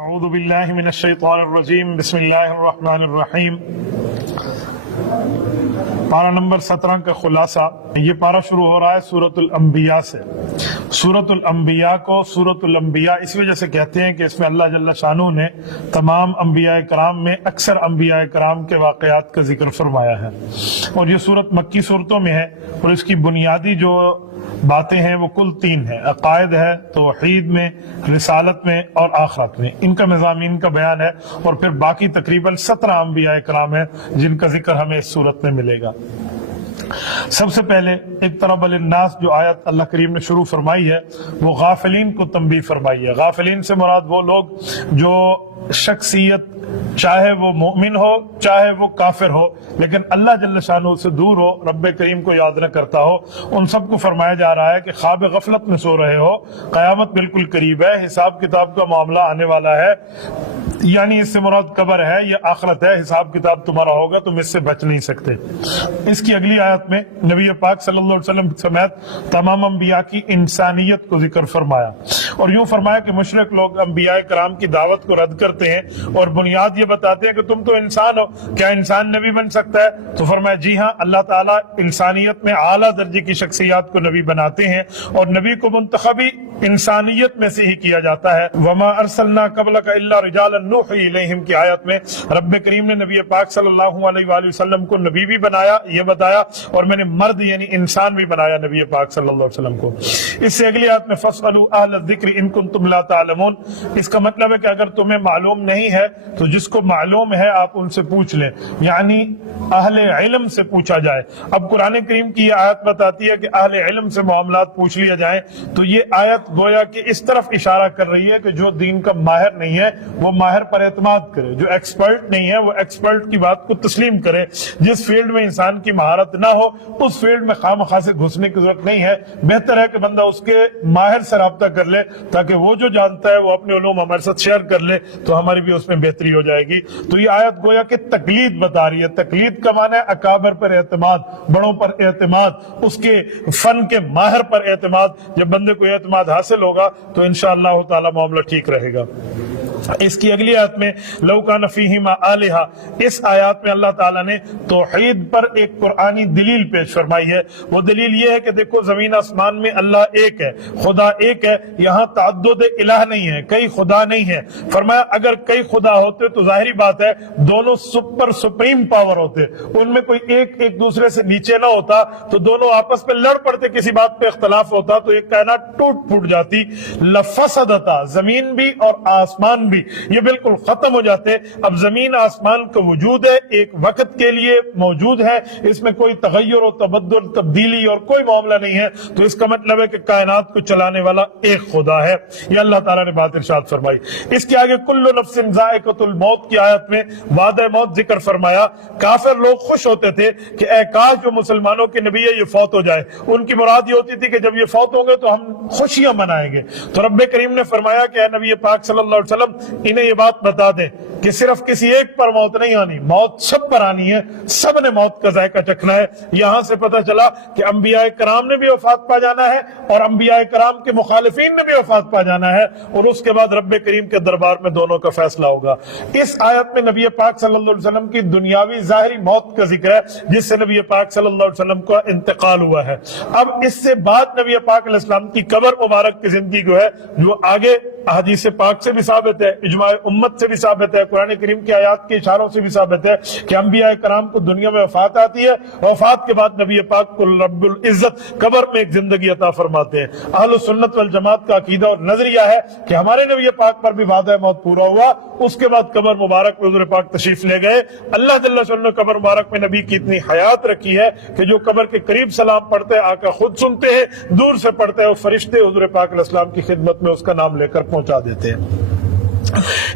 اعوذ باللہ من الشیطان الرجیم بسم اللہ الرحمن الرحیم۔ پارہ نمبر 17 کا خلاصہ۔ یہ پارہ شروع ہو رہا ہے سورۃ الانبیاء سے۔ سورۃ الانبیاء کو سورۃ الانبیاء اس وجہ سے کہتے ہیں کہ اس میں اللہ جل شانہ نے تمام انبیاء کرام میں اکثر انبیاء کرام کے واقعات کا ذکر فرمایا ہے، اور یہ سورت مکی صورتوں میں ہے، اور اس کی بنیادی جو باتیں ہیں وہ کل 3 ہیں۔ عقائد ہے، توحید میں، رسالت میں اور آخرت میں، ان کا مضامین کا بیان ہے، اور پھر باقی تقریباً 17 انبیاء کرام ہیں جن کا ذکر ہمیں اس صورت میں ملے گا۔ سب سے پہلے اقترب للناس جو آیت اللہ کریم نے شروع فرمائی ہے وہ غافلین کو تنبیہ فرمائی ہے۔ غافلین سے مراد وہ لوگ جو شخصیت چاہے وہ مومن ہو چاہے وہ کافر ہو لیکن اللہ جل شانہ سے دور ہو، رب کریم کو یاد نہ کرتا ہو، ان سب کو فرمایا جا رہا ہے کہ خواب غفلت میں سو رہے ہو، قیامت بالکل قریب ہے، حساب کتاب کا معاملہ آنے والا ہے، یعنی اس سے مراد قبر ہے یا آخرت ہے، حساب کتاب تمہارا ہوگا، تم اس سے بچ نہیں سکتے۔ اس کی اگلی آیت میں نبی پاک صلی اللہ علیہ وسلم سمیت تمام انبیاء کی انسانیت کو ذکر فرمایا، اور یوں فرمایا کہ مشرک لوگ انبیاء کرام کی دعوت کو رد کرتے ہیں اور بنیاد یہ بتاتے ہیں کہ تم تو انسان ہو، کیا انسان نبی بن سکتا ہے؟ تو فرمایا جی ہاں، اللہ تعالیٰ انسانیت میں اعلیٰ درجے کی شخصیات کو نبی بناتے ہیں، اور نبی کو منتخبی انسانیت میں سے ہی کیا جاتا ہے۔ وما ارسلنا قبلک الا رجالا نوحی الیہم کی آیت میں رب کریم نے نبی پاک صلی اللہ علیہ وآلہ وسلم کو نبی بھی بنایا، یہ بتایا، اور میں نے مرد یعنی انسان بھی بنایا نبی پاک صلی اللہ علیہ وسلم کو۔ اس سے اگلی آیت میں فاسألوا اہل الذکر ان کنتم لا تعلمون، اس کا مطلب ہے کہ اگر تمہیں معلوم نہیں ہے تو جس کو معلوم ہے آپ ان سے پوچھ لیں، یعنی اہل علم سے پوچھا جائے۔ اب قرآن کریم کی یہ آیت بتاتی ہے کہ اہل علم سے معاملات پوچھ لیا جائیں، تو یہ آیت گویا کہ اس طرف اشارہ کر رہی ہے کہ جو دین کا ماہر نہیں ہے وہ ماہر پر اعتماد کرے، جو ایکسپرٹ نہیں ہے وہ ایکسپرٹ کی بات کو تسلیم کرے۔ جس فیلڈ میں انسان کی مہارت نہ ہو اس فیلڈ میں خواہ مخواہ سے گھسنے کی ضرورت نہیں ہے، بہتر ہے کہ بندہ اس کے ماہر سے رابطہ کر لے تاکہ وہ جو جانتا ہے وہ اپنے علوم ہمارے ساتھ شیئر کر لے تو ہماری بھی اس میں بہتری ہو جائے گی۔ تو یہ آیت گویا کہ تقلید بتا رہی ہے۔ تقلید کا معنی ہے اکابر پر اعتماد، بڑوں پر اعتماد، اس کے فن کے ماہر پر اعتماد۔ جب بندے کو اعتماد حاصل ہوگا تو انشاءاللہ تعالی معاملہ ٹھیک رہے گا۔ اس کی اگلی آیت میں لو کان فیہما آلہہ، اس آیات میں اللہ تعالیٰ نے توحید پر ایک قرآنی دلیل پیش فرمائی ہے۔ وہ دلیل یہ ہے کہ دیکھو زمین آسمان میں اللہ ایک ہے، خدا ایک ہے، یہاں تعدد الہ نہیں ہے، کئی خدا نہیں ہے۔ فرمایا اگر کئی خدا ہوتے تو ظاہری بات ہے دونوں سپریم پاور ہوتے، ان میں کوئی ایک دوسرے سے نیچے نہ ہوتا تو دونوں آپس میں لڑ پڑتے، کسی بات پہ اختلاف ہوتا تو ایک کائنات ٹوٹ پھوٹ جاتی، لفسدتا، زمین بھی اور آسمان بھی یہ بالکل ختم ہو جاتے۔ اب زمین آسمان کا وجود ہے، ایک وقت کے لیے موجود ہے، اس میں کوئی تغیر و تبدل تبدیلی اور کوئی معاملہ نہیں ہے، تو اس کا مطلب ہے کہ کائنات کو چلانے والا ایک خدا ہے۔ یہ اللہ تعالیٰ نے بات ارشاد فرمائی۔ اس کے آگے کل نفس ذائقۃ الموت کی آیت میں وعدہ موت ذکر فرمایا۔ کافر لوگ خوش ہوتے تھے کہ اے کاش جو مسلمانوں کے نبی ہے یہ فوت ہو جائے، ان کی مراد یہ ہوتی تھی کہ جب یہ فوت ہوں گے تو ہم خوشیاں منائیں گے۔ تو رب کریم نے فرمایا کہ اے نبی پاک صلی اللہ علیہ وسلم انہیں یہ بات بتا دیں کہ صرف کسی ایک پر موت نہیں آنی، موت سب پر آنی ہے، سب نے موت کا ذائقہ چکھنا ہے۔ یہاں سے پتہ چلا کہ انبیاء کرام نے بھی وفات پا جانا ہے اور انبیاء کرام کے مخالفین نے بھی وفات پا جانا ہے، اور اس کے بعد رب کریم کے دربار میں دونوں کا فیصلہ ہوگا۔ اس آیت میں نبی پاک صلی اللہ علیہ وسلم کی دنیاوی ظاہری موت کا ذکر ہے جس سے نبی پاک صلی اللہ علیہ وسلم کا انتقال ہوا ہے۔ اب اس سے بعد نبی پاک علیہ السلام کی قبر مبارک کی زندگی جو ہے جو آگے احادیث پاک سے بھی ثابت ہے، اجماع امت سے بھی ثابت ہے، قرآن کریم کی آیات کے اشاروں سے بھی ثابت ہے کہ انبیاء کرام کو دنیا میں وفات آتی ہے، وفات کے بعد نبی پاک کو رب العزت قبر میں ایک زندگی عطا فرماتے ہیں۔ اہل سنت والجماعت کا عقیدہ اور نظریہ ہے کہ ہمارے نبی پاک پر بھی وعدہ موت پورا ہوا، اس کے بعد قبر مبارک میں حضور پاک تشریف لے گئے۔ اللہ جل شانہ نے قبر مبارک میں نبی کی اتنی حیات رکھی ہے کہ جو قبر کے قریب سلام پڑھتے ہیں آقا خود سنتے ہیں، دور سے پڑھتے ہیں وہ فرشتے حضور پاک علیہ السلام کی خدمت میں اس کا نام لے کر پہنچا دیتے ہیں۔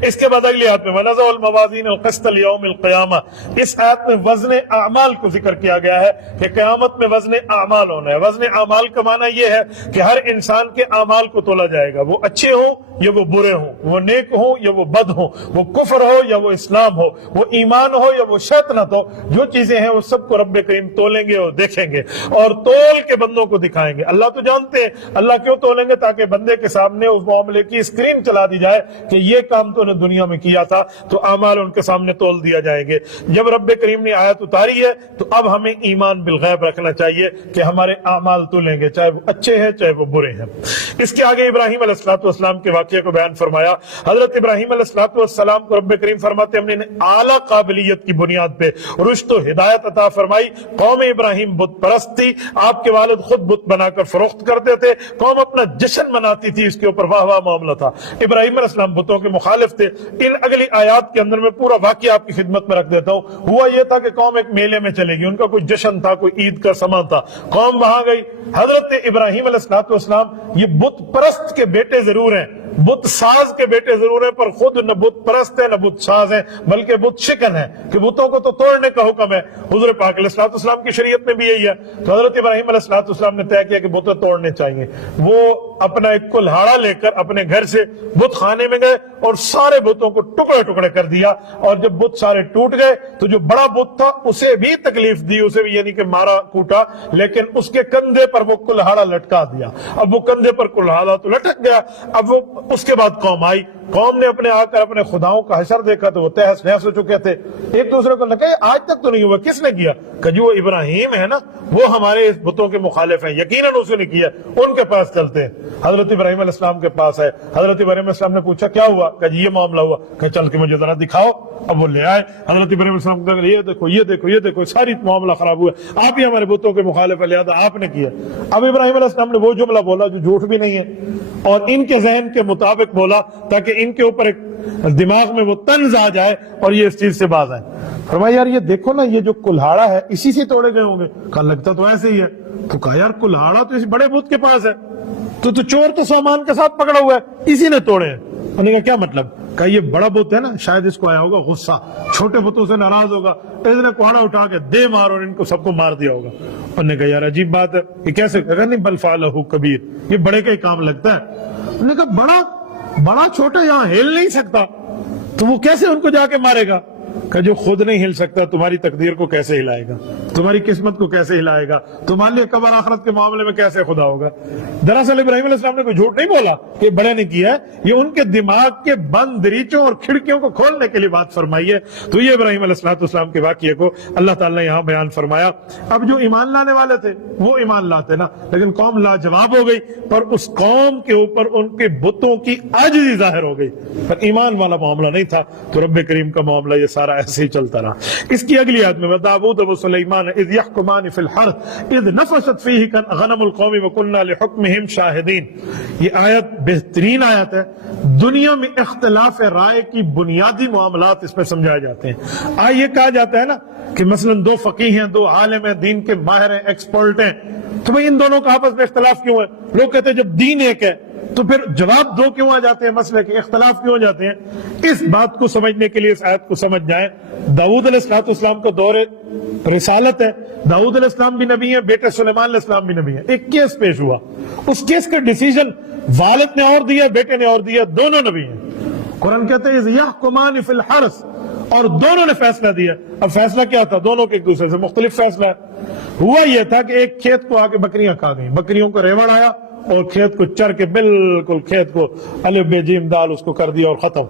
اس کے بعد اگلی آیت میں وَنَضَعُ الْمَوَازِينَ الْقِسْطَ لِيَوْمِ الْقِيَامَةِ، اس آیت میں وزن اعمال کو ذکر کیا گیا ہے کہ قیامت میں وزن اعمال ہونا ہے۔ وزن اعمال کا معنی یہ ہے کہ ہر انسان کے اعمال کو تولا جائے گا، وہ اچھے ہوں یا وہ برے ہوں، وہ نیک ہوں یا وہ بد ہوں، وہ کفر ہو یا وہ اسلام ہو، وہ ایمان ہو یا وہ شیطنت ہو، جو چیزیں ہیں وہ سب کو رب کریم تولیں گے اور دیکھیں گے اور تول کے بندوں کو دکھائیں گے۔ اللہ تو جانتے ہیں، اللہ کیوں تولیں گے؟ تاکہ بندے کے سامنے اس معاملے کی اسکرین چلا دی جائے کہ یہ کام تو نے دنیا میں کیا تھا، تو اعمال ان کے سامنے تول دیا جائیں گے۔ جب رب کریم نے آیت اتاری ہے تو اب ہمیں ایمان بالغیب رکھنا چاہیے کہ ہمارے اعمال تولیں گے، چاہے وہ اچھے ہیں چاہے وہ برے ہیں۔ اس کے آگے ابراہیم علیہ السلام کے واقعے کو بیان فرمایا۔ حضرت ابراہیم علیہ السلام کو رب کریم فرماتے ہم نے اعلیٰ قابلیت کی بنیاد پہ رشد و ہدایت عطا فرمائی۔ قوم ابراہیم بت پرست تھی، آپ کے والد خود بت بنا کر فروخت کرتے تھے، قوم اپنا جشن مناتی تھی، اس کے اوپر واہ واہ معاملہ تھا۔ ابراہیم علیہ السلام بتوں کے مخالف تھے۔ ان اگلی آیات کے اندر میں پورا واقعہ آپ کی خدمت میں رکھ دیتا ہوں۔ ہوا یہ تھا کہ قوم ایک میلے میں چلے گی، ان کا کوئی جشن تھا، کوئی عید کا سما تھا، قوم وہاں گئی۔ حضرت ابراہیم علیہ السلام یہ بت پرست کے بیٹے ضرور ہیں، بت ساز کے بیٹے ضرور ہیں، پر خود نہ بت پرست ہے نہ بت ساز ہیں، بلکہ بت شکن ہے کہ بتوں کو تو توڑنے کا حکم ہے۔ حضور پاک علیہ السلام کی شریعت میں بھی یہی ہے۔ تو حضرت ابراہیم علیہ السلام نے طے کیا کہ بتیں توڑنے چاہیے۔ وہ اپنا ایک کلہاڑا لے کر اپنے گھر سے بت خانے میں گئے اور سارے بتوں کو ٹکڑے ٹکڑے کر دیا، اور جب بت سارے ٹوٹ گئے تو جو بڑا بت تھا اسے بھی تکلیف دی، اسے بھی یعنی کہ مارا کوٹا، لیکن اس کے کندھے پر وہ کلہاڑا لٹکا دیا۔ اب وہ کندھے پر کلہاڑا تو لٹک گیا۔ اب وہ اس کے بعد قوم آئی، قوم نے اپنے آ کر اپنے خداؤں کا حشر دیکھا تو وہ تہس نہس ہو چکے تھے۔ ایک دوسرے کو لگا آج تک تو نہیں ہوا، کس نے کیا؟ کہ جو ابراہیم ہے نا وہ ہمارے اس بتوں کے مخالف ہیں، یقیناً اس نے کیا، ان کے پاس چلتے ہیں۔ حضرت ابراہیم علیہ السلام کے پاس ہے۔ حضرت ابراہیم علیہ السلام نے پوچھا کیا ہوا؟ کہ یہ معاملہ ہوا۔ کہ چل کے مجھے ذرا دکھاؤ۔ اب وہ لے آئے حضرت ابراہیم علیہ السلام کو، یہ دیکھو یہ دیکھو یہ دیکھو، ساری معاملہ خراب ہوا، آپ ہی ہمارے بتوں کے مخالف ہے، لہذا آپ نے کیا۔ اب ابراہیم علیہ السلام نے وہ جملہ بولا جو جھوٹ بھی نہیں ہے اور ان کے ذہن کے مطابق بولا، تاکہ ان کے اوپر ایک دماغ میں وہ طنز آ جائے اور یہ اس چیز سے باز آئے۔ فرمایا یار یہ دیکھو نا، یہ جو کلہاڑا ہے اسی سے توڑے گئے ہوں گے۔ کہا لگتا تو ایسے ہی ہے۔ تو کہا یار کلہاڑا تو اس بڑے بت کے پاس ہے، تو چور تو سامان کے ساتھ پکڑا ہوا ہے، اسی نے توڑے ہیں۔ انہوں نے کہا کیا مطلب؟ کہا یہ بڑا بت ہے نا، شاید اس کو آیا ہوگا غصہ، چھوٹے بتوں سے ناراض ہوگا، اس نے کوڑا اٹھا کے دے مار اور ان کو سب کو مار دیا ہوگا۔ انہوں نے کہا یار عجیب بات ہے، یہ کیسے؟ کہا نہیں بل فعلہ کبیر، یہ بڑے کا ہی کام لگتا ہے۔ انہوں نے کہا بڑا چھوٹا یہاں ہل نہیں سکتا، تو وہ کیسے ان کو جا کے مارے گا؟ کہ جو خود نہیں ہل سکتا تمہاری تقدیر کو کیسے ہلائے گا، تمہاری قسمت کو کیسے ہلائے گا، تمہارے لیے قبر آخرت کے معاملے میں کیسے خدا ہوگا۔ دراصل ابراہیم علیہ السلام نے کوئی جھوٹ نہیں بولا کہ بڑے نے کیا ہے، یہ ان کے دماغ کے بند دریچوں اور کھڑکیوں کو کھولنے کے لیے بات فرمائی ہے۔ تو یہ ابراہیم علیہ السلام کے واقعے کو اللہ تعالیٰ نے یہاں بیان فرمایا۔ اب جو ایمان لانے والے تھے وہ ایمان لاتے نا، لیکن قوم لاجواب ہو گئی، پر اس قوم کے اوپر ان کے بتوں کی عاجزی ظاہر ہو گئی، پر ایمان والا معاملہ نہیں تھا۔ تو رب کریم کا معاملہ یہ سارا ایسے ہی چلتا رہا۔ اس کی اگلی آیت میں داؤد و سلیمان اذ یحکمان فی الحرث اذ نفشت فیہ غنم القوم وکنا لحکمہم شاہدین۔ یہ آیت بہترین آیت ہے۔ دنیا میں اختلاف رائے کی بنیادی معاملات اس میں سمجھائے جاتے ہیں۔ یہ کہا جاتا ہے نا کہ مثلا دو فقیہ ہیں، دو عالم ہیں، دین کے ماہر ہیں، ایکسپرٹ ہیں، تو بھئی ان دونوں کا آپس میں اختلاف کیوں ہے؟ لوگ کہتے ہیں جب دین ایک ہے تو پھر جواب دو کیوں آ جاتے ہیں مسئلے کے، اختلاف کیوں ہو جاتے ہیں؟ اس بات کو سمجھنے کے لیے اس آیت کو سمجھ جائیں۔ داؤد علیہ السلام کو دور رسالت ہے، داؤد علیہ السلام بھی نبی ہیں، بیٹے سلیمان علیہ السلام بھی نبی ہیں۔ ایک کیس پیش ہوا، اس کیس کا ڈیسیجن والد نے اور دیا، بیٹے نے اور دیا، دونوں نبی ہیں۔ قرآن کہتے ہیں اذ یحکمان فی الحرث، اور دونوں نے فیصلہ دیا۔ اب فیصلہ کیا تھا؟ دونوں کے ایک دوسرے سے مختلف فیصلہ ہے۔ ہوا یہ تھا کہ ایک کھیت کو آ کے بکریاں کھا گئیں، بکریوں کو ریوڑ آیا اور کھیت کو چر کے بالکل کھیت کو الف بے جیم دال اس کو کر دیا اور ختم۔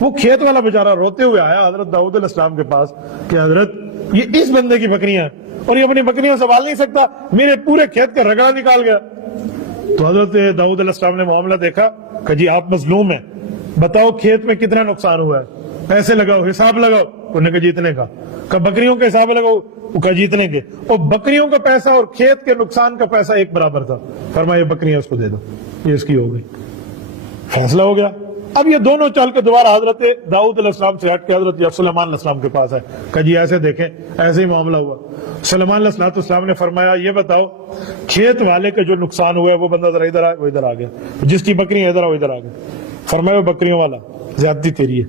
وہ کھیت والا بیچارہ روتے ہوئے آیا حضرت داؤد علیہ السلام کے پاس کہ حضرت یہ اس بندے کی بکریاں ہیں اور یہ اپنی بکریاں سنبھال نہیں سکتا، میرے پورے کھیت کا رگڑا نکال گیا۔ تو حضرت داؤد علیہ السلام نے معاملہ دیکھا کہ جی آپ مظلوم ہیں، بتاؤ کھیت میں کتنا نقصان ہوا ہے، پیسے لگاؤ، حساب لگاؤ۔ انہوں نے کہا جیتنے کا، کہ بکریوں کے حساب لگاؤ، وہ کہا جیتنے کے، اور بکریوں کا پیسہ اور کھیت کے نقصان کا پیسہ ایک برابر تھا۔ فرمایا بکریاں اس کو دے دو، یہ اس کی ہو گئی، فیصلہ ہو گیا۔ اب یہ دونوں چل کے دوبارہ حضرت داؤد علیہ السلام سے ہٹ کے حضرت سلیمان علیہ السلام کے پاس ہے کہ جی ایسے دیکھیں ایسے ہی معاملہ ہوا۔ سلیمان علیہ السلام نے فرمایا یہ بتاؤ کھیت والے کا جو نقصان ہوا ہے وہ بندہ ذرا ادھر آئے، وہ ادھر آ گیا، جس کی بکریاں ادھر وہ ادھر آ گیا۔ فرمایا بکریوں والا زیادتی تیری ہے،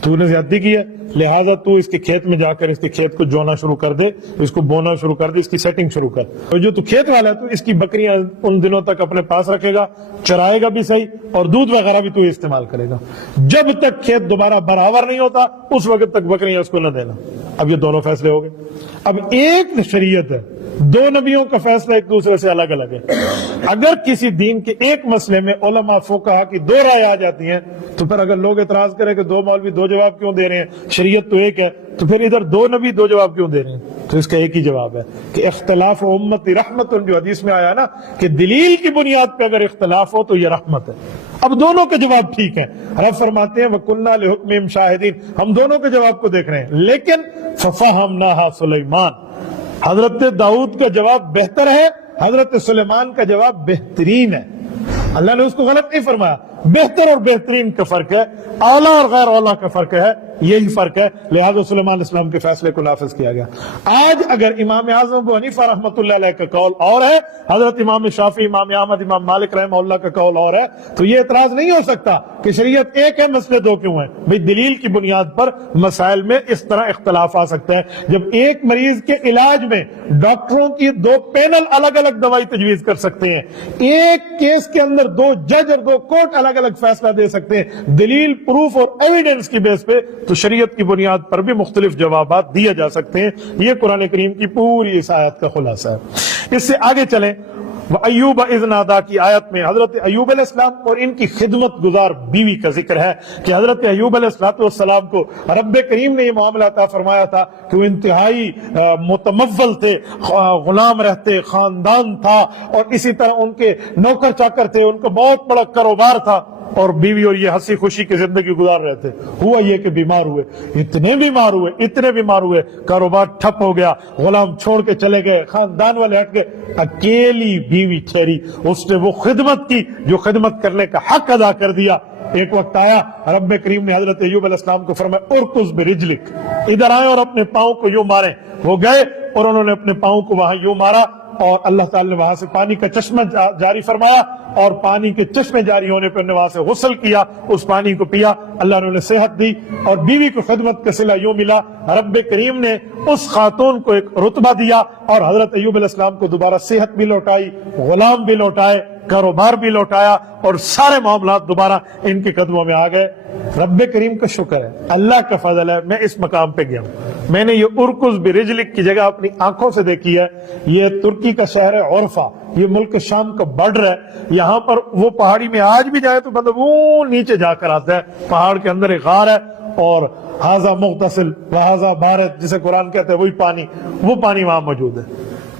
تو نے زیادتی کی ہے، لہٰذا تو اس کے کھیت میں جا کر اس کے کھیت کو جونا شروع کر دے، اس کو بونا شروع کر دے، اس کی سیٹنگ شروع کر۔ اور جو تو کھیت والا ہے تو اس کی بکریاں ان دنوں تک اپنے پاس رکھے گا، چرائے گا بھی صحیح، اور دودھ وغیرہ بھی تو استعمال کرے گا۔ جب تک کھیت دوبارہ برابر نہیں ہوتا اس وقت تک بکریاں اس کو نہ دینا۔ اب یہ دونوں فیصلے ہو گئے۔ اب ایک شریعت ہے، دو نبیوں کا فیصلہ ایک دوسرے سے الگ الگ ہے۔ اگر کسی دین کے ایک مسئلے میں علماء فقہا کی دو رائے آ جاتی ہیں تو پھر اگر لوگ اعتراض کریں کہ دو مولوی دو جواب کیوں دے رہے ہیں، شریعت تو ایک ہے، تو پھر ادھر دو نبی دو جواب کیوں دے رہے ہیں؟ تو اس کا ایک ہی جواب ہے کہ اختلاف امتی رحمت، جو حدیث میں آیا نا کہ دلیل کی بنیاد پہ اگر اختلاف ہو تو یہ رحمت ہے۔ اب دونوں کے جواب ٹھیک ہیں۔ رب فرماتے ہیں وَكُنَّا لِحُكْمِهِمْ شَاهِدِينَ، ہم دونوں کے جواب کو دیکھ رہے ہیں، لیکن فَفَهَمْنَاهَا سُلَيْمَانَ، حضرت داؤد کا جواب بہتر ہے، حضرت سلیمان کا جواب بہترین ہے۔ اللہ نے اس کو غلط نہیں فرمایا، بہتر اور بہترین کا فرق ہے، اعلیٰ اور غیر اعلیٰ کا فرق ہے، یہی فرق ہے، لہذا سلیمان علیہ السلام کے فیصلے کو نافذ کیا گیا۔ آج اگر امام اعظم ابو حنیفہ رحمۃ اللہ علیہ کا قول اور ہے، حضرت امام شافعی، امام احمد، امام مالک رحمہ اللہ کا قول اور ہے، تو یہ اعتراض نہیں ہو سکتا کہ شریعت ایک ہے مسئلے دو کیوں ہیں۔ بھئی دلیل کی بنیاد پر مسائل میں اس طرح اختلاف آ سکتا ہے۔ جب ایک مریض کے علاج میں ڈاکٹروں کی دو پینل الگ الگ دوائی تجویز کر سکتے ہیں، ایک کیس کے اندر دو جج اور دو کورٹ الگ الگ فیصلہ دے سکتے ہیں دلیل، پروف اور ایویڈنس کی بیس پہ، تو شریعت کی بنیاد پر بھی مختلف جوابات دیے جا سکتے ہیں۔ یہ قرآن کریم کی پوری اس آیت کا خلاصہ ہے۔ اس سے آگے چلیں، وَأَيُّوبَ إِذْ نَادَىٰ کی آیت میں حضرت ایوب علیہ السلام اور ان کی خدمت گزار بیوی کا ذکر ہے کہ حضرت ایوب علیہ السلام کو رب کریم نے یہ معاملہ عطا فرمایا تھا کہ وہ انتہائی متمول تھے، غلام رہتے، خاندان تھا، اور اسی طرح ان کے نوکر چاکر تھے، ان کا بہت بڑا کاروبار تھا، اور بیوی اور یہ ہنسی خوشی کی زندگی گزار رہے تھے۔ ہوا یہ کہ بیمار ہوئے، اتنے بیمار ہوئے، کاروبار ٹھپ ہو گیا، غلام چھوڑ کے چلے گئے، خاندان والے ہٹ گئے، اکیلی بیوی ٹھہری، اس نے وہ خدمت کی جو خدمت کرنے کا حق ادا کر دیا۔ ایک وقت آیا رب کریم نے حضرت ایوب علیہ السلام کو فرمایا ارکض برجلک، ادھر آئے اور اپنے پاؤں کو یوں ماریں۔ وہ گئے اور انہوں نے اپنے پاؤں کو وہاں یوں مارا، اور اللہ تعالی نے وہاں سے پانی کا چشمہ جاری فرمایا، اور پانی کے چشمے جاری ہونے پر انہیں وہاں سے غسل کیا، اس پانی کو پیا، اللہ نے انہیں صحت دی، اور بیوی کو خدمت کا صلہ یوں ملا۔ رب کریم نے اس خاتون کو ایک رتبہ دیا، اور حضرت ایوب علیہ السلام کو دوبارہ صحت بھی لوٹائی، غلام بھی لوٹائے، کاروبار بھی لوٹایا، اور سارے معاملات دوبارہ ان کے قدموں میں آ گئے۔ رب کریم کا شکر ہے، اللہ کا فضل ہے، میں اس مقام پہ گیا ہوں۔ میں نے یہ ارکض برجلک کی جگہ اپنی آنکھوں سے دیکھی ہے۔ یہ ترکی کا شہر ہے عرفہ، یہ ملک شام کا بارڈر ہے۔ یہاں پر وہ پہاڑی میں آج بھی جائے تو مطلب وہ نیچے جا کر آتا ہے، پہاڑ کے اندر ایک غار ہے، اور ہاذا مغتسل وہذا بارد، جسے قرآن کہتے ہیں وہی پانی، وہ پانی وہاں موجود ہے۔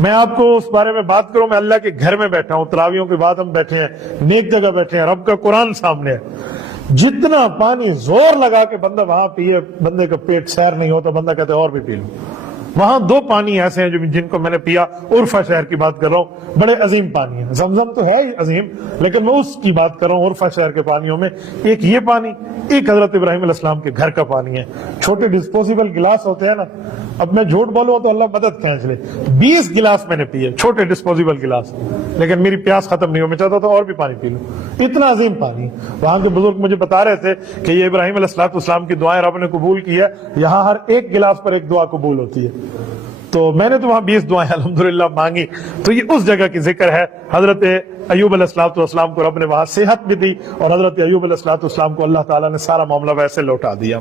میں آپ کو اس بارے میں بات کروں، میں اللہ کے گھر میں بیٹھا ہوں، تراویحوں کے بعد ہم بیٹھے ہیں، نیک جگہ بیٹھے ہیں، رب کا قرآن سامنے ہے۔ جتنا پانی زور لگا کے بندہ وہاں پیے، بندے کا پیٹ سیر نہیں ہوتا، بندہ کہتے اور بھی پی لوں۔ وہاں دو پانی ایسے ہیں جن کو میں نے پیا، عرفہ شہر کی بات کر رہا ہوں، بڑے عظیم پانی ہیں، زمزم تو ہے ہی عظیم، لیکن میں اس کی بات کر رہا ہوں عرفہ شہر کے پانیوں میں۔ ایک یہ پانی، ایک حضرت ابراہیم علیہ السلام کے گھر کا پانی ہے۔ چھوٹے ڈسپوزیبل گلاس ہوتے ہیں نا، اب میں جھوٹ بولوں تو اللہ مدد کھینچ لے، 20 گلاس میں نے پیے، چھوٹے ڈسپوزیبل گلاس، لیکن میری پیاس ختم نہیں ہو، میں چاہتا تھا اور بھی پانی پی لوں، اتنا عظیم پانی۔ وہاں کے بزرگ مجھے بتا رہے تھے کہ یہ ابراہیم علیہ السلام کی دعائیں رب نے قبول کی ہے، یہاں ہر ایک گلاس پر ایک دعا قبول ہوتی ہے۔ تو میں نے تو وہاں 20 دعائیں الحمدللہ مانگی۔ تو یہ اس جگہ کی ذکر ہے، حضرت ایوب علیہ السلام کو رب نے وہاں صحت بھی دی، اور حضرت ایوب علیہ السلام کو اللہ تعالیٰ نے سارا معاملہ ویسے لوٹا دیا۔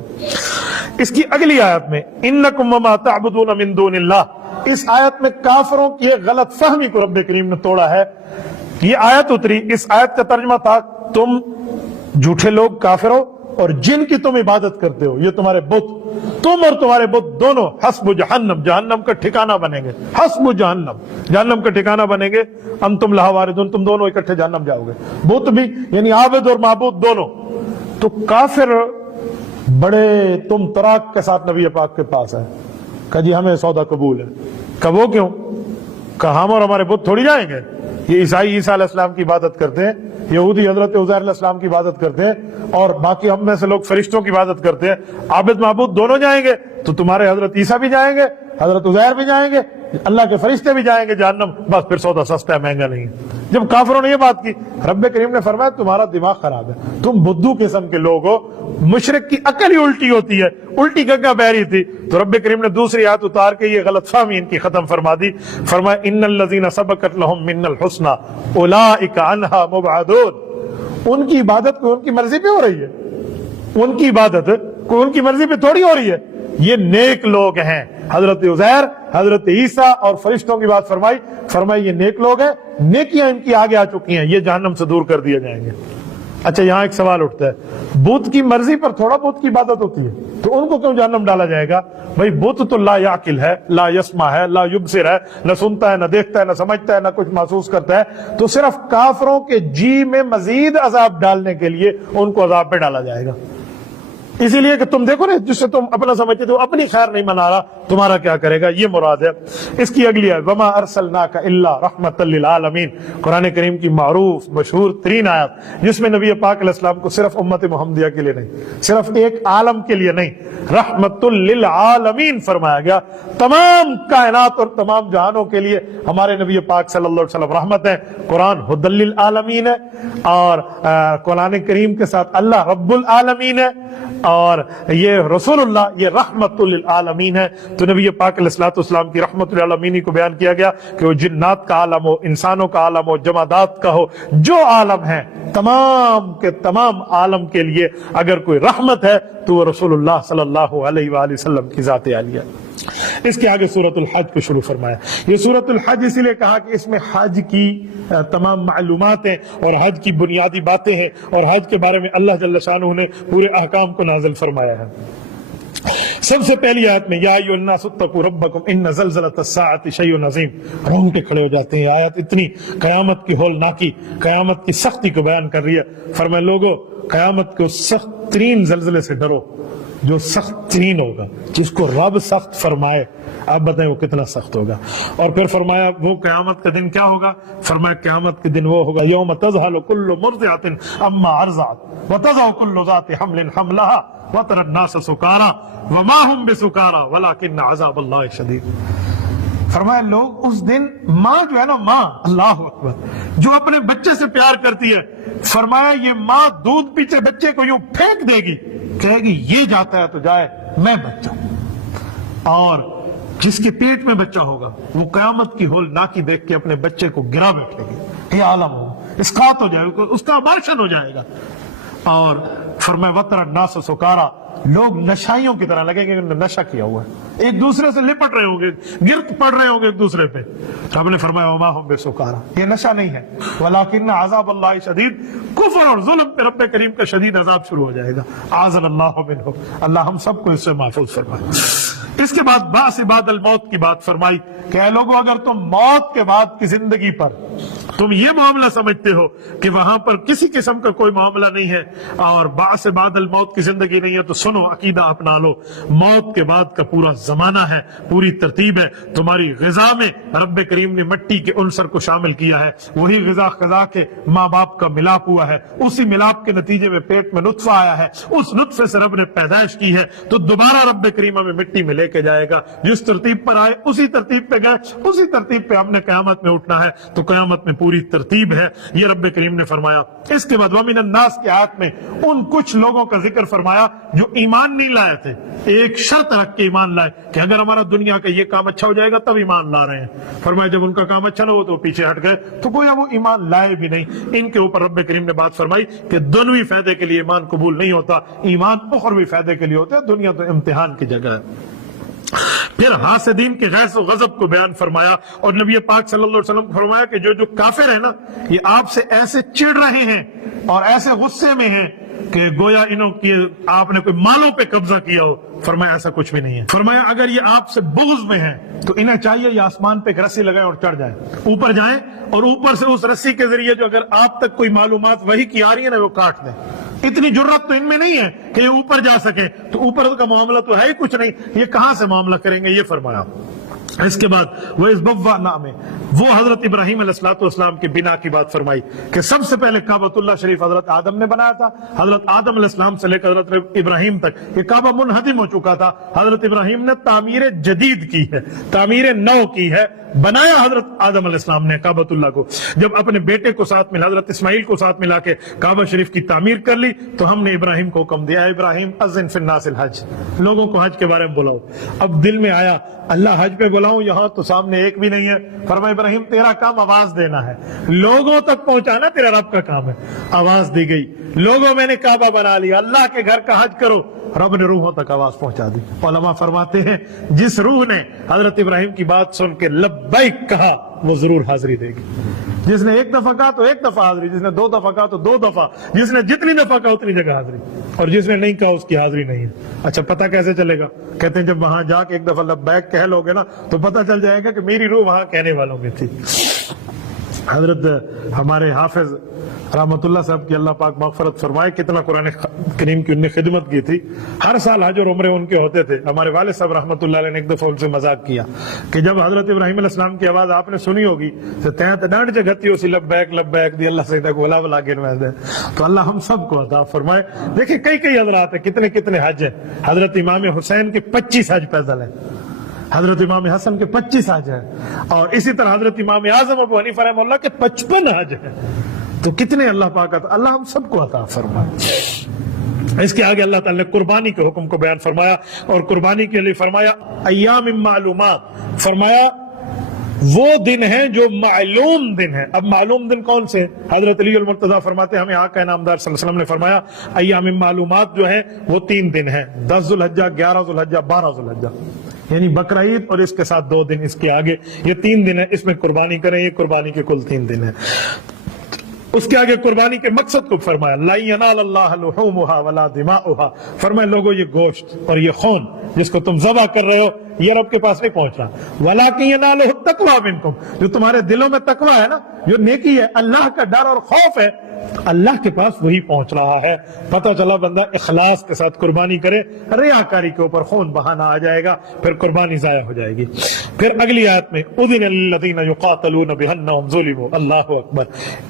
اس کی اگلی آیت میں انکم وما تعبدون من دون اللہ، اس آیت میں کافروں کی غلط فہمی کو رب کریم نے توڑا ہے۔ یہ آیت اتری، اس آیت کا ترجمہ تھا تم جھوٹے لوگ کافر ہو، اور جن کی تم عبادت کرتے ہو یہ تمہارے بت، تم اور تمہارے بت دونوں حسب جہنم، جہنم کا ٹھکانہ بنیں گے، حسب جہنم، جہنم کا ٹھکانہ بنیں گے، انتم لہا واردون، تم دونوں اکٹھے جہنم جاؤ گے، بت بھی یعنی عابد اور معبود دونوں۔ تو کافر بڑے تم تراک کے ساتھ نبی پاک کے پاس ہے، کہ جی ہمیں سودا قبول ہے۔ کہ وہ کیوں؟ کہ ہم اور ہمارے بت تھوڑی جائیں گے، یہ عیسائی عیسیٰ علیہ السلام کی عبادت کرتے ہیں، یہودی حضرت عزیر علیہ السلام کی عبادت کرتے ہیں، اور باقی ہم میں سے لوگ فرشتوں کی عبادت کرتے ہیں، عابد معبود دونوں جائیں گے، تو تمہارے حضرت عیسیٰ بھی جائیں گے، حضرت عزیر بھی جائیں گے، اللہ کے فرشتے بھی جائیں گے جہنم، بس پھر سودا سستا ہے، مہنگا نہیں ہے۔ جب کافروں نے یہ بات کی، رب کریم نے فرمایا تمہارا دماغ خراب ہے، تم بدھو قسم کے لوگ ہو، مشرک کی عقل ہی الٹی ہوتی ہے، الٹی گنگا بہ رہی تھی۔ تو رب کریم نے دوسری آیت اتار کے یہ غلط فہمی ان کی ختم فرما دی، فرمایا ان الذین سبقت لهم من الحسنى اولئک عنها مبعدون۔ ان کی عبادت کوئی ان کی مرضی پہ ہو رہی ہے، ان کی عبادت کوئی ان کی مرضی پہ تھوڑی ہو رہی ہے، یہ نیک لوگ ہیں۔ حضرت عزیر، حضرت عیسیٰ اور فرشتوں کی بات فرمائی یہ نیک لوگ ہیں، نیکیاں ان کی آگے آ چکی ہیں، یہ جہنم سے دور کر دیے جائیں گے۔ اچھا یہاں ایک سوال اٹھتا ہے، بت کی مرضی پر تھوڑا بت کی عبادت ہوتی ہے تو ان کو کیوں جہنم ڈالا جائے گا؟ بھائی بت تو لا یعقل ہے، لا یسمع ہے، لا یبصر ہے، نہ سنتا ہے، نہ دیکھتا ہے، نہ سمجھتا ہے، نہ کچھ محسوس کرتا ہے، تو صرف کافروں کے جی میں مزید عذاب ڈالنے کے لیے ان کو عذاب پہ ڈالا جائے گا۔ اسی لیے کہ تم دیکھو نا، جس سے تم اپنا سمجھتے ہو اپنی خیر نہیں منا رہا، تمہارا کیا کرے گا، یہ مراد ہے۔ اس کی اگلی آیت وما ارسلناک الا رحمۃ للعالمین، قرآن کریم کی معروف مشہور ترین آیت، جس میں نبی پاک علیہ السلام کو صرف امت محمدیہ کے لیے نہیں، صرف ایک عالم کے لیے نہیں، رحمۃ للعالمین فرمایا گیا، تمام کائنات اور تمام جہانوں کے لیے ہمارے نبی پاک صلی اللہ علیہ وسلم رحمت ہے۔ قرآن ہدی للعالمین ہے، اور قرآن کریم کے ساتھ اللہ رب العالمین ہے، اور یہ رسول اللہ یہ رحمت للعالمین ہے۔ تو نبی پاک علیہ الصلوۃ والسلام کی رحمت للعالمین کو بیان کیا گیا کہ وہ جنات کا عالم ہو، انسانوں کا عالم ہو، جمادات کا ہو، جو عالم ہے تمام کے تمام عالم کے لیے اگر کوئی رحمت ہے تو وہ رسول اللہ صلی اللہ علیہ وآلہ وسلم کی ذات عالیہ۔ اس کے آگے سورۃ الحج کو شروع فرمایا۔ یہ سورۃ الحج اسی لیے کہا کہ اس میں حج کی تمام معلومات ہیں اور حج کی بنیادی باتیں ہیں، اور حج کے بارے میں اللہ جل شانہ نے پورے احکام کو نازل فرمایا ہے۔ سب سے پہلی آیت میں یا ایھا الناس اتقوا ربکم ان زلزلۃ الساعۃ شیء عظیم، رون کے کھڑے ہو جاتے ہیں۔ آیت اتنی قیامت کی ہولناکی، قیامت کی سختی کو بیان کر رہی ہے۔ فرمائے لوگو قیامت کے سخت ترین زلزلے سے ڈرو، جو سخت ترین ہوگا، جس کو رب سخت فرمائے، آپ بتائیں وہ کتنا سخت ہوگا۔ اور پھر فرمایا وہ قیامت کا دن کیا ہوگا؟ فرمایا قیامت کے دن وہ ہوگا یوم تذہل کل مرضعۃ عما ارضعت وتضع کل ذات حمل حملها وتری الناس سکارى وما هم بسکارى ولکن عذاب اللہ شدید۔ فرمایا لوگ اس دن، ماں جو ہے نا، ماں اللہ اکبر، جو اپنے بچے سے پیار کرتی ہے، فرمایا یہ ماں دودھ پیچھے بچے کو یوں پھینک دے گی، کہے گی یہ جاتا ہے تو جائے، میں بچہ ہوں۔ اور جس کے پیٹ میں بچہ ہوگا وہ قیامت کی ہولناکی دیکھ کے اپنے بچے کو گرا بیٹھے گی، یہ عالم ہوگا، اسقاط ہو جائے گا، اس کا ابارشن ہو جائے گا۔ اور فرمایا وتری الناس سکارى، لوگ نشائیوں کی طرح لگیں گے، نشہ کیا ہوا ہے، ایک دوسرے سے لپٹ رہے ہوں گے، گرد پڑ رہے ہوں گے ایک دوسرے پہ۔ رب نے فرمایا وما هم بسکارى، یہ نشہ نہیں ہے، ولکن عذاب اللہ شدید، کفر اور ظلم پہ رب کریم کا شدید عذاب شروع ہو جائے گا۔ اعاذنا اللہ منہ، اللہ ہم سب کو اس سے محفوظ فرمائے۔ اس کے بعد بعث بعد الموت کی بات فرمائی کہ اے لوگوں اگر تم موت کے بعد کی زندگی پر تم یہ معاملہ سمجھتے ہو کہ وہاں پر کسی قسم کا کوئی معاملہ نہیں ہے اور بعث بعد الموت کی زندگی نہیں ہے، تو سنو، عقیدہ اپنا لو، موت کے بعد کا پورا زمانہ ہے، پوری ترتیب ہے۔ تمہاری غذا میں رب کریم نے مٹی کے عنصر کو شامل کیا ہے، وہی غذا خزا کے ماں باپ کا ملاپ ہوا ہے، اسی ملاپ کے نتیجے میں پیٹ میں نطفہ آیا ہے، اس نطفے سے رب نے پیدائش کی ہے، تو دوبارہ رب کریم ہمیں مٹی میں لے کے جائے گا، جس ترتیب پر آئے اسی ترتیب پہ گئے، اسی ترتیب پہ ہم نے قیامت میں اٹھنا ہے، تو قیامت میں پوری ترتیب ہے، یہ رب کریم نے فرمایا۔ اس کے بعد وَمِنَ النَّاسِ کے آیت میں ان کچھ لوگوں کا ذکر فرمایا جو ایمان نہیں لائے تھے، ایک شرط رکھ کے ایمان لائے کہ اگر ہمارا دنیا کا یہ کام اچھا ہو جائے گا تب ایمان لا رہے ہیں۔ فرمایا جب ان کا کام اچھا نہ ہو تو پیچھے ہٹ گئے، تو گویا وہ ایمان لائے بھی نہیں۔ ان کے اوپر رب کریم نے بات فرمائی کہ دنوی فائدے کے لیے ایمان قبول نہیں ہوتا، ایمان اخروی فائدے کے لیے ہوتا ہے، دنیا تو امتحان کی جگہ ہے۔ پھر حاسدین کے غیظ و غضب کو بیان فرمایا، اور نبی پاک صلی اللہ علیہ وسلم کو فرمایا کہ جو کافر ہیں نا، یہ آپ سے ایسے چڑ رہے ہیں اور ایسے غصے میں ہیں کہ گویا انہوں کی آپ نے کوئی مالوں پہ قبضہ کیا ہو۔ فرمایا ایسا کچھ بھی نہیں ہے۔ فرمایا اگر یہ آپ سے بغض میں ہیں تو انہیں چاہیے یہ آسمان پہ ایک رسی لگائیں اور چڑھ جائیں، اوپر جائیں، اور اوپر سے اس رسی کے ذریعے جو اگر آپ تک کوئی معلومات وحی کی آ رہی ہے نا وہ کاٹ دیں۔ اتنی جرات تو ان میں نہیں ہے کہ یہ اوپر جا سکے، تو اوپر کا معاملہ تو ہے ہی کچھ نہیں، یہ کہاں سے معاملہ کریں گے، یہ فرمایا۔ اس کے بعد وہ اس بوانا میں وہ حضرت ابراہیم علیہ السلام کے بنا کی بات فرمائی کہ سب سے پہلے کعبۃ اللہ شریف حضرت آدم نے بنایا تھا. حضرت آدم علیہ السلام سے لے کر حضرت ابراہیم تک یہ کعبہ منہدم ہو چکا تھا. حضرت ابراہیم نے تعمیر جدید کی ہے, تعمیر نو کی ہے. بنایا حضرت آدم علیہ السلام نے کعبۃ اللہ کو. جب اپنے بیٹے کو ساتھ ملا, حضرت اسماعیل کو ساتھ ملا کے کعبہ شریف کی تعمیر کر لی, تو ہم نے ابراہیم کو حکم دیا, ابراہیم اذن فی الناس الحج, لوگوں کو حج کے بارے میں بلاؤ. اب دل میں آیا اللہ حج پہ بلاؤں, یہاں تو سامنے ایک بھی نہیں ہے. فرمایا ابراہیم تیرا کام آواز دینا ہے, لوگوں تک پہنچانا تیرا رب کا کام ہے. آواز دی گئی, لوگوں میں نے کعبہ بنا لیا, اللہ کے گھر کا حج کرو. رب نے روحوں تک آواز پہنچا دی. علماء فرماتے ہیں جس روح نے حضرت ابراہیم کی بات سن کے لبیک کہا وہ ضرور حاضری دے گی. جس نے ایک دفعہ کہا تو ایک دفعہ حاضری, جس نے دو دفعہ کہا تو دو دفعہ, جس نے جتنی دفعہ کہا اتنی جگہ حاضری, اور جس نے نہیں کہا اس کی حاضری نہیں ہے. اچھا پتہ کیسے چلے گا؟ کہتے ہیں جب وہاں جا کے ایک دفعہ لبیک کہہ لو گے نا تو پتہ چل جائے گا کہ میری روح وہاں کہنے والوں میں تھی. حضرت ہمارے حافظ رحمت اللہ صاحب کی اللہ پاک مغفرت فرمائے, کتنا قرآن کریم کی انہوں نے خدمت کی تھی. ہر سال حج اور عمرے ان کے ہوتے تھے. ہمارے والد صاحب رحمت اللہ علیہ نے ایک دفعہ ان سے مذاق کیا کہ جب حضرت ابراہیم علیہ السلام کی آواز آپ نے سنی ہوگی تو تیت ڈانٹ جگتی اسی لبیک لبیک دی اللہ سے تک ولا ولا کے نواز دے, تو اللہ ہم سب کو عطا فرمائے. دیکھیں کئی حضرات ہیں, کتنے کتنے حج ہیں. حضرت امام حسین کے 25 حج پیدل ہیں, حضرت امام حسن کے 25 حج ہیں, اور اسی طرح حضرت امام اعظم ابو حنیفہ رحمہ اللہ کے 55 حج ہیں. تو کتنے اللہ پاک عطا, اللہ ہم سب کو عطا فرمائے. اس کے آگے اللہ تعالی نے قربانی کے حکم کو بیان فرمایا, اور قربانی کے لیے فرمایا ایام معلومات, فرمایا وہ دن ہیں جو معلوم دن ہیں. اب معلوم دن کون سے ہیں؟ حضرت علی المرتضیٰ فرماتے ہیں ہمیں آقا انعامدار صلی اللہ علیہ وسلم نے فرمایا ایام معلومات جو ہیں وہ 3 دن ہیں, 10 ذوالحجہ, 11 ذوالحجہ, 12 ذوالحجہ, یعنی بقرعید اور اس کے ساتھ 2 دن اس کے آگے, یہ 3 دن ہیں. اس میں قربانی کریں, یہ قربانی کے کل 3 دن ہیں. اس کے آگے قربانی کے مقصد کو فرمایا لا ینال اللہ لحومها ولا دماؤها, فرمایا لوگوں یہ گوشت اور یہ خون جس کو تم ذبح کر رہے ہو یہ رب کے پاس نہیں پہنچ رہا. وَلَكِنْ يَنَالُهُ التَّقْوَىٰ مِنْكُمْ, جو تمہارے دلوں میں تقویٰ ہے نا, جو نیکی ہے, اللہ کا ڈر اور خوف ہے, اللہ کے پاس وہی پہنچ رہا ہے. پتہ چلا بندہ اخلاص کے ساتھ قربانی کرے, ریاکاری کے اوپر خون بہانا آ جائے گا, پھر قربانی ضائع ہو جائے گی. پھر اگلی آیت میں اذن للذین یقاتلون بانہم ظلموا, اللہ اکبر.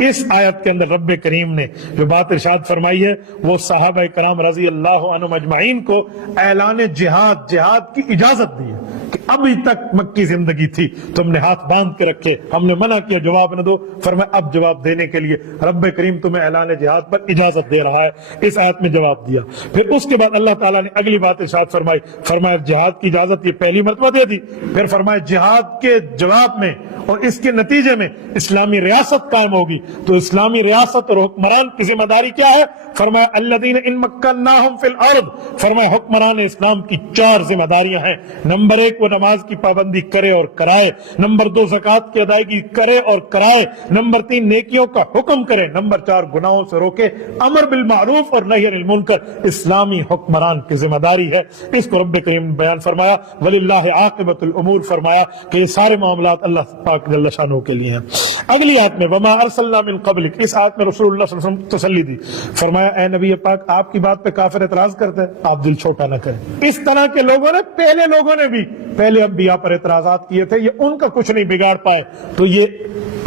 اس آیت کے اندر رب کریم نے جو بات ارشاد فرمائی ہے وہ صحابہ کرام رضی اللہ عنہم اجمعین کو اعلان جہاد کی اجازت دی ہے کہ ابھی تک مکی زندگی تھی, تم نے ہاتھ باندھ کے رکھے, ہم نے منع کیا جواب نہ دو, فرمایا اب جواب دینے کے لیے رب کریم تمہیں اعلان جہاد پر اجازت دے رہا ہے. اس آیت میں جواب دیا. پھر اس کے بعد اللہ تعالیٰ نے اگلی بات ارشاد فرمائی, فرمایا جہاد کی اجازت یہ پہلی مرتبہ دے دی, پھر فرمایا جہاد کے جواب میں اور اس کے نتیجے میں اسلامی ریاست قائم ہوگی. تو اسلامی ریاست اور حکمران کی ذمہ داری کیا ہے؟ فرمایا الذین ان مکناہم فی الارض, فرمایا حکمران اسلام کی 4 ذمہ داریاں ہیں. نمبر 1 وہ نماز کی پابندی کرے اور کرائے, نمبر 2 زکوٰۃ کی ادائیگی کرے اور کرائے, نمبر 3 نیکیوں کا حکم کرے, نمبر 4 گناہوں سے روکے, امر بالمعروف اور نہی عن المنکر. اسلامی حکمران کی ذمہ داری ہے. اس کو رب کریم نے بیان فرمایا وللہ عاقبۃ الامور, فرمایا کہ یہ سارے معاملات اللہ پاک جل شانہ کے لیے ہیں. اگلی آیت میں وما ارسلنا من قبلک, اس آیت میں رسول اللہ صلی اللہ علیہ وسلم تسلی دی, فرمایا اے نبی پاک آپ کی بات پہ کافر اعتراض کرتے ہیں, آپ دل چھوٹا نہ کریں. اس طرح کے لوگوں نے, پہلے لوگوں نے بھی پہلے انبیاء پر اعتراضات کیے تھے, یہ ان کا کچھ نہیں بگاڑ پائے, تو یہ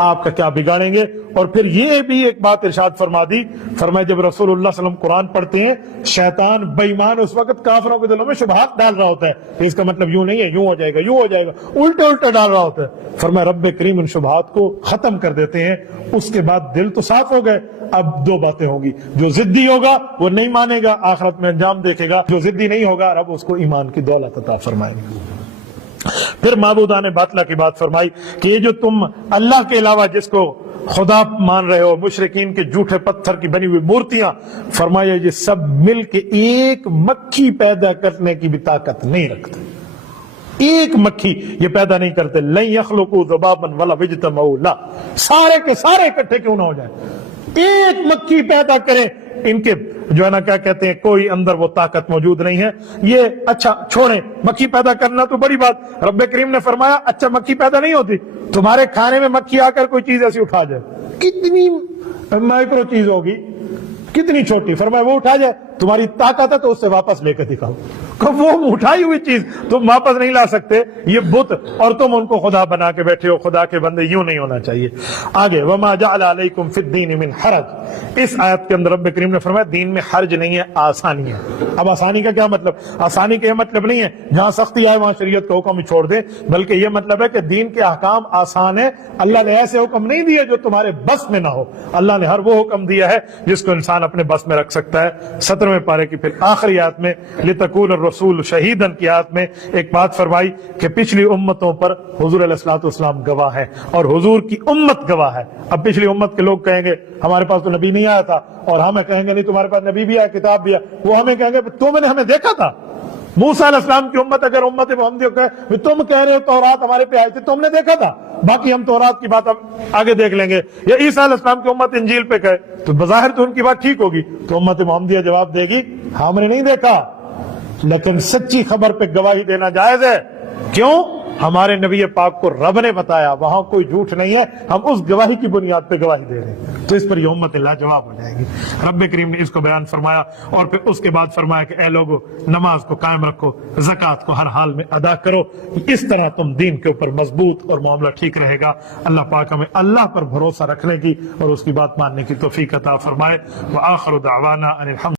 آپ کا کیا بگاڑیں گے. اور پھر یہ بھی ایک بات ارشاد فرما دی, فرمایا جب رسول اللہ صلی اللہ علیہ وسلم قرآن پڑھتے ہیں شیطان بے ایمان اس وقت کافروں کے دلوں میں شبہات ڈال رہا ہوتا ہے کہ اس کا مطلب یوں نہیں ہے, یوں ہو جائے گا, یوں ہو جائے گا, الٹا ڈال رہا ہوتا ہے. فرمایا رب کریم ان شبہات کو ختم کر دیتے ہیں. اس کے بعد دل تو صاف ہو گئے. اب 2 باتیں ہوں گی, جو ضدی ہوگا وہ نہیں مانے گا, آخرت میں انجام دیکھے گا, جو ضدی نہیں ہوگا رب اس کو ایمان کی دولت عطا فرمائیں گے. پھر معبودان باطلہ کی بات فرمائی کہ یہ جو تم اللہ کے علاوہ جس کو خدا مان رہے ہو, مشرکین کے جھوٹے پتھر کی بنی ہوئی مورتیاں, فرمایا یہ سب مل کے ایک مکھی پیدا کرنے کی بھی طاقت نہیں رکھتے. ایک مکھی یہ پیدا نہیں کرتے. لن یخلقوا ذبابا ولا یجتمعوا لا, سارے کے سارے اکٹھے کیوں نہ ہو جائیں, ایک مکھی پیدا کریں, ان کے جو ہے نا کیا کہتے ہیں کوئی اندر وہ طاقت موجود نہیں ہے. یہ اچھا چھوڑیں, مکھی پیدا کرنا تو بڑی بات, رب کریم نے فرمایا اچھا مکھی پیدا نہیں ہوتی, تمہارے کھانے میں مکھی آ کر کوئی چیز ایسی اٹھا جائے, کتنی مائکرو چیز ہوگی, کتنی چھوٹی, فرمایا وہ اٹھا جائے, تمہاری طاقت ہے تو اس سے واپس لے کر دکھاؤ. وہ اٹھائی ہوئی چیز تم واپس نہیں لا سکتے, یہ بت, اور تم ان کو خدا بنا کے بیٹھے ہو. خدا کے بندے یوں نہیں ہونا چاہیے. آگے وما جعل علیکم فی الدین من حرج, اس آیت کے اندر رب کریم نے فرمایا دین میں حرج نہیں ہے, آسانی ہے. اب آسانی کا کیا مطلب؟ آسانی کا یہ مطلب نہیں ہے جہاں سختی آئے وہاں شریعت کا حکم چھوڑ دیں, بلکہ یہ مطلب ہے کہ دین کے احکام آسان ہے. اللہ نے ایسے حکم نہیں دیے جو تمہارے بس میں نہ ہو. اللہ نے ہر وہ حکم دیا ہے جس کو انسان اپنے بس میں رکھ سکتا ہے. 17ویں پارے کی پھر آخری آیت میں لتکون الرسول شہیدن کی آیت میں ایک بات فرمائی کہ پچھلی امتوں پر حضور علیہ الصلوۃ والسلام گواہ ہے اور حضور کی امت گواہ ہے. اب پچھلی امت کے لوگ کہیں گے ہمارے پاس تو نبی نہیں آیا تھا, اور ہمیں کہیں گے نہیں تمہارے پاس نبی بھی آیا, کتاب بھی آیا. وہ ہمیں کہیں گے تم نے ہمیں دیکھا تھا. موسیٰ علیہ السلام کی امت اگر امت محمدیہ کہے تم کہہ رہے ہو تورات ہمارے پہ آئی تھی, تم نے دیکھا تھا, باقی ہم تورات کی بات اب آگے دیکھ لیں گے. یا عیسیٰ علیہ السلام کی امت انجیل پہ کہے تو بظاہر تو ان کی بات ٹھیک ہوگی, تو امت محمدیہ جواب دے گی ہم نے نہیں دیکھا, لیکن سچی خبر پہ گواہی دینا جائز ہے. کیوں؟ ہمارے نبی پاک کو رب نے بتایا, وہاں کوئی جھوٹ نہیں ہے, ہم اس گواہی کی بنیاد پہ گواہی دے رہے ہیں. تو اس پر یہ امت لاجواب ہو جائے گی. رب کریم نے اس کو بیان فرمایا اور پھر اس کے بعد فرمایا کہ اے لوگو نماز کو قائم رکھو, زکوٰۃ کو ہر حال میں ادا کرو, اس طرح تم دین کے اوپر مضبوط اور معاملہ ٹھیک رہے گا. اللہ پاک ہمیں اللہ پر بھروسہ رکھنے کی اور اس کی بات ماننے کی توفیق عطا فرمائے. وآخر دعوانا ان الحمد